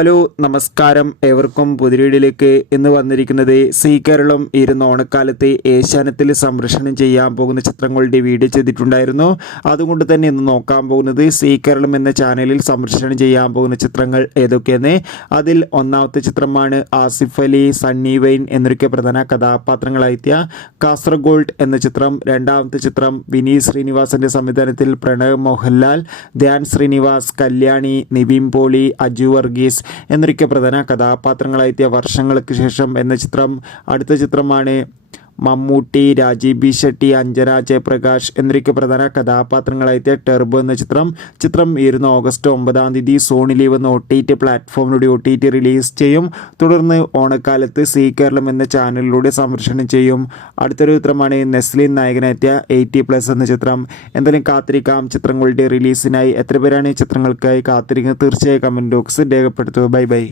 Hello നമസ്കാരം ഏവർക്കും പുതിരീടിലേക്ക് ഇന്ന് വന്നിരിക്കുന്നത് സീ കേരളം ഇരുന്ന് ഓണക്കാലത്ത് ഏഷ്യാനത്തിൽ സംരക്ഷണം ചെയ്യാൻ പോകുന്ന ചിത്രങ്ങളുടെ വീഡിയോ ചെയ്തിട്ടുണ്ടായിരുന്നു. അതുകൊണ്ട് തന്നെ ഇന്ന് നോക്കാൻ പോകുന്നത് സീ കേരളം എന്ന ചാനലിൽ സംരക്ഷണം ചെയ്യാൻ പോകുന്ന ചിത്രങ്ങൾ ഏതൊക്കെയെന്ന്. അതിൽ ഒന്നാമത്തെ ചിത്രമാണ് ആസിഫ് അലി സണ്ണി വെയിൻ എന്നൊക്കെ പ്രധാന കഥാപാത്രങ്ങളായെത്തിയ കാസർഗോൾഡ് എന്ന ചിത്രം. രണ്ടാമത്തെ ചിത്രം വിനീത് ശ്രീനിവാസന്റെ സംവിധാനത്തിൽ പ്രണവ് മോഹൻലാൽ ധ്യാൻ ശ്രീനിവാസ് കല്യാണി നിവിൻ പോളി അജു വർഗീസ് എന്നൊക്കെ പ്രധാന കഥാപാത്രങ്ങളായെത്തിയ വർഷങ്ങൾക്ക് ശേഷം എന്ന ചിത്രം അടുത്ത ചിത്രമാണ് മമ്മൂട്ടി രാജീവ് ബി ഷെട്ടി അഞ്ജന ജയപ്രകാശ് എന്നിവയ്ക്ക് പ്രധാന കഥാപാത്രങ്ങളായെത്തിയ ടെർബോ എന്ന ചിത്രം. ചിത്രം ഇരുന്ന ഓഗസ്റ്റ് ഒമ്പതാം തീയതി സോണി ലീവ് എന്ന ഒ ടി ടി പ്ലാറ്റ്ഫോമിലൂടെ ഒ ടി ടി റിലീസ് ചെയ്യും. തുടർന്ന് ഓണക്കാലത്ത് സി കേരളം എന്ന ചാനലിലൂടെ സംരക്ഷണം ചെയ്യും. അടുത്തൊരു ചിത്രമാണ് നെസ്ലിൻ നായകനെത്തിയ എയ്റ്റി പ്ലസ് എന്ന ചിത്രം. എന്തായാലും കാത്തിരിക്കാം. ചിത്രങ്ങളുടെ റിലീസിനായി എത്ര പേരാണ് ഈ ചിത്രങ്ങൾക്കായി കാത്തിരിക്കുന്നത്? തീർച്ചയായും കമന്റ് ബോക്സ് രേഖപ്പെടുത്തുക. Bye bye.